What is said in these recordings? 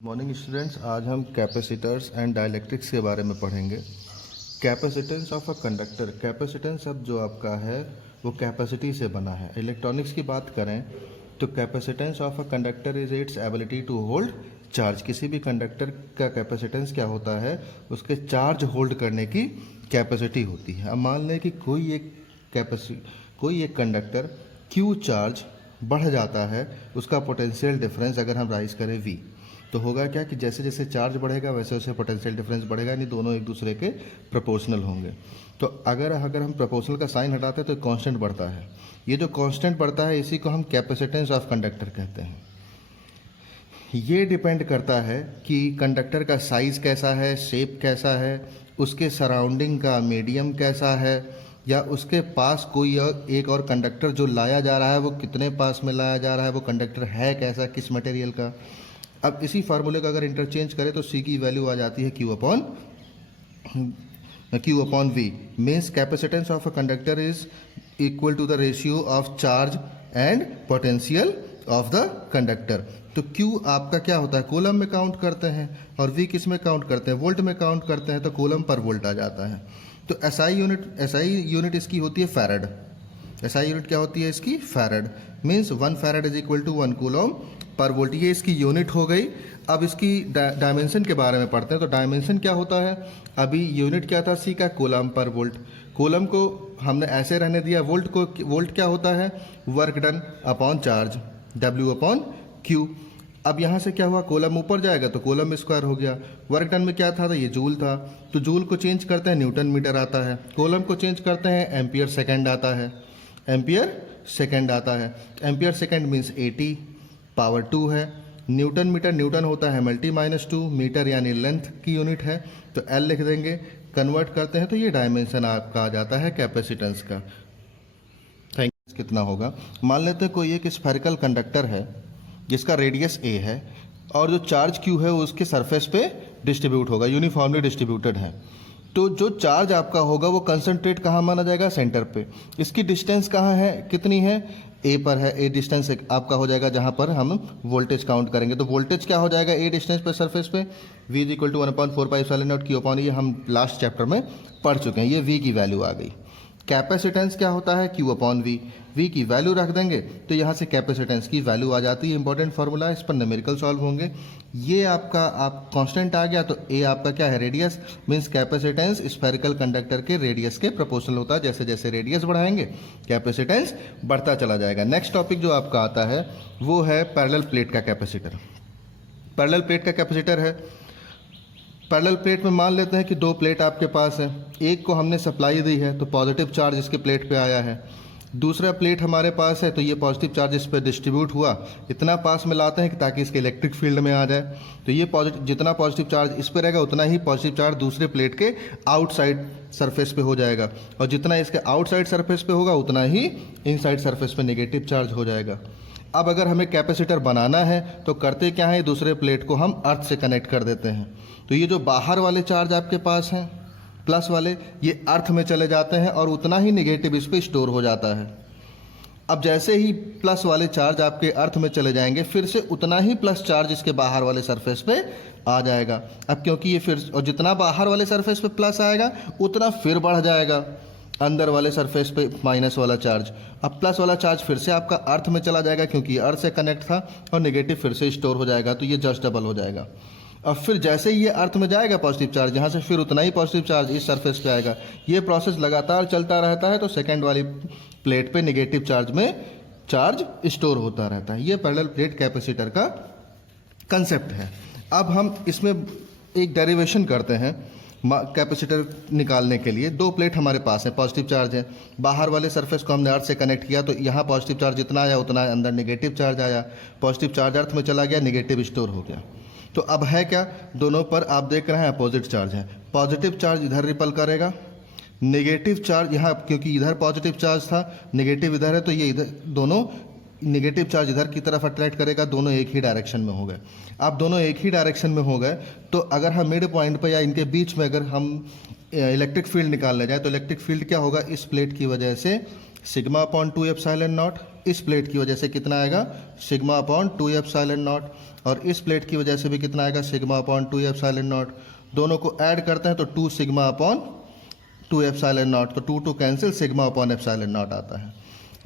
Morning students, आज हम capacitors and dielectrics के बारे में पढ़ेंगे। Capacitance of a conductor, capacitance अब जो आपका है वो कैपेसिटी से बना है। इलेक्ट्रॉनिक्स की बात करें तो capacitance of a conductor is its ability to hold charge. किसी भी कंडक्टर का कैपेसिटेंस क्या होता है, उसके चार्ज होल्ड करने की कैपेसिटी होती है। अब मान लें कि कोई एक कंडक्टर क्यू चार्ज बढ़ जाता है, उसका पोटेंशियल डिफरेंस अगर हम राइज करें V, तो होगा क्या कि जैसे जैसे चार्ज बढ़ेगा वैसे वैसे पोटेंशियल डिफरेंस बढ़ेगा, नहीं दोनों एक दूसरे के प्रोपोर्शनल होंगे। तो अगर हम प्रोपोर्शनल का साइन हटाते हैं तो कांस्टेंट बढ़ता है। ये जो कांस्टेंट बढ़ता है इसी को हम कैपेसिटेंस ऑफ कंडक्टर कहते हैं। ये डिपेंड करता है कि कंडक्टर का साइज़ कैसा है, शेप कैसा है, उसके सराउंडिंग का मीडियम कैसा है, या उसके पास कोई एक और कंडक्टर जो लाया जा रहा है वो कितने पास में लाया जा रहा है, वो कंडक्टर है कैसा, किस मटेरियल का। अब इसी फार्मूले का अगर इंटरचेंज करें तो C की वैल्यू आ जाती है Q upon V। Means capacitance of a conductor is equal to the ratio of charge and potential of the conductor. तो Q आपका क्या होता है, कूलम में काउंट करते हैं, और V किस में काउंट करते हैं, वोल्ट में काउंट करते हैं, तो कूलम पर वोल्ट आ जाता है। तो SI यूनिट इसकी होती है फैरड। SI यूनिट क्या होती है इसकी, farad. Means 1 farad is equal to 1 coulomb per volt. ये इसकी यूनिट हो गई। अब इसकी डायमेंशन के बारे में पढ़ते हैं। तो डायमेंशन क्या होता है, अभी यूनिट क्या था C का, कूलम पर वोल्ट। कूलम को हमने ऐसे रहने दिया, वोल्ट क्या होता है, work done upon charge, W upon Q। अब यहाँ से क्या हुआ, कूलम ऊपर जाएगा तो कूलम स्क्वायर हो गया। वर्क डन में क्या था, तो ये जूल था, तो जूल को चेंज करते हैं न्यूटन मीटर आता है, कूलम को चेंज करते हैं एम्पियर सेकेंड आता है, एम्पियर सेकेंड आता है। एम्पियर सेकेंड मीन्स 80 पावर 2 है। न्यूटन मीटर, न्यूटन होता है -2, मीटर यानी लेंथ की यूनिट है, तो L लिख देंगे। कन्वर्ट करते हैं तो ये डायमेंशन आपका आ जाता है कैपेसिटेंस का। Thank you. कितना होगा, मान लेते हैं कोई एक स्फेरिकल कंडक्टर है जिसका रेडियस A है और जो चार्ज Q है वो उसके सरफेस पे डिस्ट्रीब्यूट होगा, यूनिफॉर्मली डिस्ट्रीब्यूटेड है। तो जो चार्ज आपका होगा वो कंसंट्रेट कहाँ माना जाएगा, सेंटर पे। इसकी डिस्टेंस कहाँ है, कितनी है, A पर है। A डिस्टेंस आपका हो जाएगा जहाँ पर हम वोल्टेज काउंट करेंगे, तो वोल्टेज क्या हो जाएगा A डिस्टेंस पर सरफेस पे, V is equal to 1/4πε0 Q upon, ये हम लास्ट चैप्टर में पढ़ चुके हैं। ये V की वैल्यू आ गई। कैपेसिटेंस क्या होता है, Q अपॉन V की वैल्यू रख देंगे तो यहाँ से कैपेसिटेंस की वैल्यू आ जाती है। इंपॉर्टेंट फार्मूला, इस पर न्यूमेरिकल सॉल्व होंगे। ये आपका कांस्टेंट आ गया, तो A आपका क्या है, radius. Means capacitance spherical conductor के रेडियस के प्रोपोर्शनल होता है। जैसे जैसे रेडियस बढ़ाएंगे कैपेसिटेंस बढ़ता चला जाएगा। नेक्स्ट टॉपिक जो आपका आता है वो है पैरेलल प्लेट का कैपेसिटर। पैरेलल प्लेट का कैपेसिटर है, पैरेलल प्लेट में मान लेते हैं कि 2 प्लेट आपके पास है। एक को हमने सप्लाई दी है तो पॉजिटिव चार्ज इसके प्लेट पे आया है, दूसरा प्लेट हमारे पास है तो ये पॉजिटिव चार्ज इस पर डिस्ट्रीब्यूट हुआ। इतना पास में लाते हैं कि ताकि इसके इलेक्ट्रिक फील्ड में आ जाए। तो ये जितना पॉजिटिव चार्ज इस पर रहेगा उतना ही पॉजिटिव चार्ज दूसरे प्लेट के आउटसाइड सरफेस पे हो जाएगा, और जितना इसके आउटसाइड सरफेस पे होगा उतना ही इनसाइड सरफेस पे नेगेटिव चार्ज हो जाएगा। अब अगर हमें कैपेसिटर बनाना है तो करते क्या है, दूसरे प्लेट को हम अर्थ से कनेक्ट कर देते हैं। तो ये जो बाहर वाले चार्ज आपके पास हैं प्लस वाले, ये अर्थ में चले जाते हैं और उतना ही नेगेटिव इस पर स्टोर हो जाता है। अब जैसे ही प्लस वाले चार्ज आपके अर्थ में चले जाएंगे फिर से उतना ही प्लस चार्ज इसके बाहर वाले सरफेस पे आ जाएगा। अब क्योंकि ये फिर, और जितना बाहर वाले सरफेस पे प्लस आएगा उतना फिर बढ़ जाएगा अंदर वाले सरफेस पे माइनस वाला चार्ज। अब प्लस वाला चार्ज फिर से आपका अर्थ में चला जाएगा क्योंकि ये अर्थ से कनेक्ट था, और नेगेटिव फिर से स्टोर हो जाएगा, तो ये जस्ट डबल हो जाएगा। और फिर जैसे ही ये अर्थ में जाएगा पॉजिटिव चार्ज, यहाँ से फिर उतना ही पॉजिटिव चार्ज इस सरफेस पे आएगा। ये प्रोसेस लगातार चलता रहता है, तो सेकेंड वाली प्लेट पे नेगेटिव चार्ज में चार्ज स्टोर होता रहता है। ये पैरेलल प्लेट कैपेसिटर का कंसेप्ट है। अब हम इसमें एक डेरिवेशन करते हैं कैपेसिटर निकालने के लिए। 2 प्लेट हमारे पास है, पॉजिटिव चार्ज है, बाहर वाले सरफेस को हमने अर्थ से कनेक्ट किया तो यहाँ पॉजिटिव चार्ज जितना आया उतना अंदर नेगेटिव चार्ज आया। पॉजिटिव चार्ज अर्थ में चला गया, नेगेटिव स्टोर हो गया। तो अब है क्या, दोनों पर आप देख रहे हैं अपोजिट चार्ज है। पॉजिटिव चार्ज इधर रिपल करेगा, नेगेटिव चार्ज यहाँ, क्योंकि इधर पॉजिटिव चार्ज था, नेगेटिव इधर है, तो ये इधर दोनों नेगेटिव चार्ज इधर की तरफ अट्रैक्ट करेगा। दोनों एक ही डायरेक्शन में हो गए। अब दोनों एक ही डायरेक्शन में हो गए तो अगर हम मिड पॉइंट पर या इनके बीच में अगर हम इलेक्ट्रिक फील्ड निकालने जाए तो इलेक्ट्रिक फील्ड क्या होगा, इस प्लेट की वजह से सिग्मा अपॉन 2 एप्सिलॉन नॉट, इस प्लेट की वजह से कितना आएगा सिग्मा अपॉन 2 एप्सिलॉन नॉट, और इस प्लेट की वजह से भी कितना आएगा सिग्मा अपॉन 2 एप्सिलॉन नॉट। दोनों को ऐड करते हैं तो 2 सिग्मा अपॉन 2 एप्सिलॉन नॉट, तो 2 cancel, sigma upon epsilon naught आता है।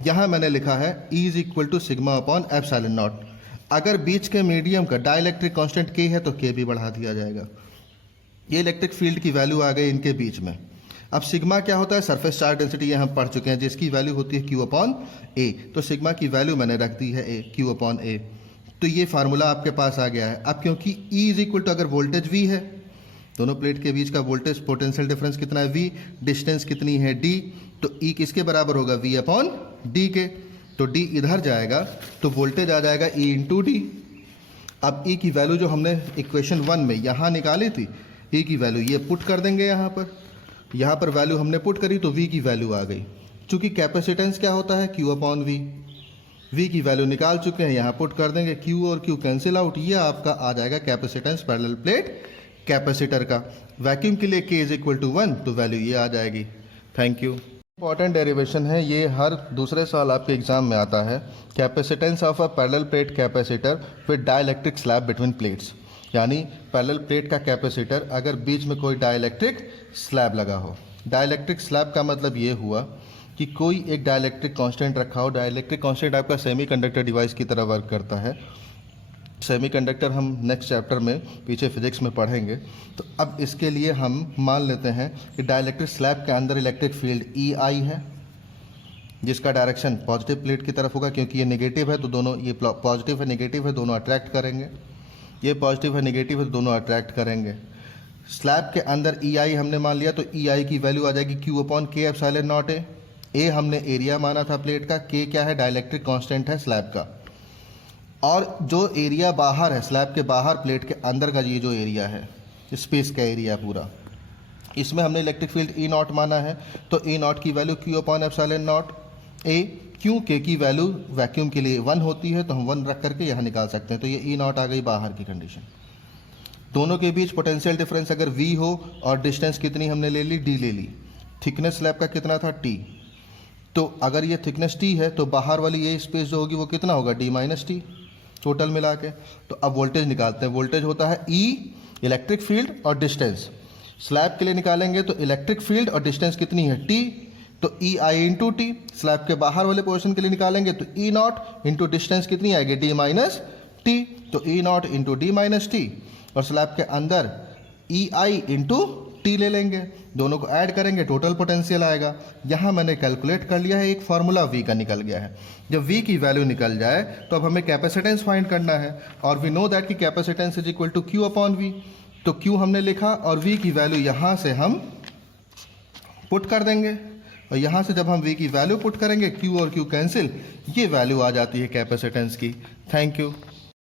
यहाँ मैंने लिखा है E is equal to sigma upon epsilon naught. अगर बीच के मीडियम का डाइलेक्ट्रिक कांस्टेंट K है तो K भी बढ़ा दिया जाएगा। ये इलेक्ट्रिक फील्ड की वैल्यू आ गई इनके बीच में। अब सिग्मा क्या होता है, सरफेस चार्ज डेंसिटी, ये हम पढ़ चुके हैं, जिसकी वैल्यू होती है Q अपॉन A। तो सिग्मा की वैल्यू मैंने रख दी है Q अपॉन A। तो ये फार्मूला आपके पास आ गया है। अब क्योंकि E इज इक्वल टू, अगर वोल्टेज V है, दोनों प्लेट के बीच का वोल्टेज पोटेंशियल डिफरेंस कितना है V, डिस्टेंस कितनी है D, तो E किसके बराबर होगा V अपॉन D के। तो D इधर जाएगा तो वोल्टेज आ जाएगा E इंटू D। अब E की वैल्यू जो हमने इक्वेशन 1 में यहाँ निकाली थी, E की वैल्यू ये पुट कर देंगे यहाँ पर वैल्यू हमने पुट करी तो V की वैल्यू आ गई। चूंकि कैपेसिटेंस क्या होता है Q अपॉन V की वैल्यू निकाल चुके हैं, यहाँ पुट कर देंगे, Q और Q कैंसिल आउट, ये आपका आ जाएगा कैपेसिटेंस पैरेलल प्लेट कैपेसिटर का। वैक्यूम के लिए K इज इक्वल टू 1, तो वैल्यू ये आ जाएगी। Thank you. इंपॉर्टेंट डेरिवेशन है, ये हर दूसरे साल आपके एग्जाम में आता है। Capacitance of a parallel plate capacitor with dielectric slab between plates, यानी पैरेलल प्लेट का कैपेसिटर अगर बीच में कोई डाइलेक्ट्रिक स्लैब लगा हो। डाइलेक्ट्रिक स्लैब का मतलब ये हुआ कि कोई एक डाइलेक्ट्रिक कांस्टेंट रखा हो। डाइलेक्ट्रिक कांस्टेंट आपका सेमीकंडक्टर डिवाइस की तरह वर्क करता है। सेमीकंडक्टर हम नेक्स्ट चैप्टर में पीछे फिजिक्स में पढ़ेंगे। तो अब इसके लिए हम मान लेते हैं कि डाइलेक्ट्रिक स्लैब के अंदर इलेक्ट्रिक फील्ड EI है, जिसका डायरेक्शन पॉजिटिव प्लेट की तरफ होगा, क्योंकि ये नेगेटिव है तो दोनों, ये पॉजिटिव है नेगेटिव है दोनों अट्रैक्ट करेंगे, ये पॉजिटिव है नेगेटिव है दोनों अट्रैक्ट करेंगे। स्लैब के अंदर EI हमने मान लिया तो EI की वैल्यू आ जाएगी Q upon K epsilon not A। A हमने एरिया माना था प्लेट का, K क्या है, डाइलेक्ट्रिक कांस्टेंट है स्लैब का। और जो एरिया बाहर है स्लैब के बाहर, प्लेट के अंदर का ये जो एरिया है, स्पेस का एरिया पूरा, इसमें हमने इलेक्ट्रिक फील्ड E नॉट माना है, तो E नॉट की value Q upon epsilon not A। क्यों, K की वैल्यू वैक्यूम के लिए 1 होती है तो हम 1 रख करके यहाँ निकाल सकते हैं, तो ये E नॉट आ गई बाहर की कंडीशन। दोनों के बीच पोटेंशियल डिफरेंस अगर V हो और डिस्टेंस कितनी हमने ले ली, D ले ली। थिकनेस स्लैब का कितना था, T, तो अगर ये थिकनेस T है तो बाहर वाली ये स्पेस जो होगी वो कितना होगा, D माइनस T टोटल मिला के। तो अब वोल्टेज निकालते हैं। वोल्टेज होता है E इलेक्ट्रिक फील्ड और डिस्टेंस। स्लैब के लिए निकालेंगे तो इलेक्ट्रिक फील्ड और डिस्टेंस कितनी है, T, तो EI इंटू T। स्लैब के बाहर वाले पोर्शन के लिए निकालेंगे तो E नॉट इंटू डिस्टेंस कितनी आएगी, D माइनस T, तो E not into D minus T। और स्लैब के अंदर EI इंटू T ले लेंगे, दोनों को ऐड करेंगे, टोटल पोटेंशियल आएगा। यहाँ मैंने कैलकुलेट कर लिया है, एक फार्मूला V का निकल गया है। जब V की वैल्यू निकल जाए तो अब हमें कैपेसिटेंस फाइंड करना है, और वी नो दैट कि capacitance is equal to Q upon V। तो Q हमने लिखा और V की वैल्यू यहाँ से हम पुट कर देंगे, और यहाँ से जब हम V की वैल्यू पुट करेंगे, Q और Q कैंसिल, ये वैल्यू आ जाती है कैपेसिटेंस की। Thank you.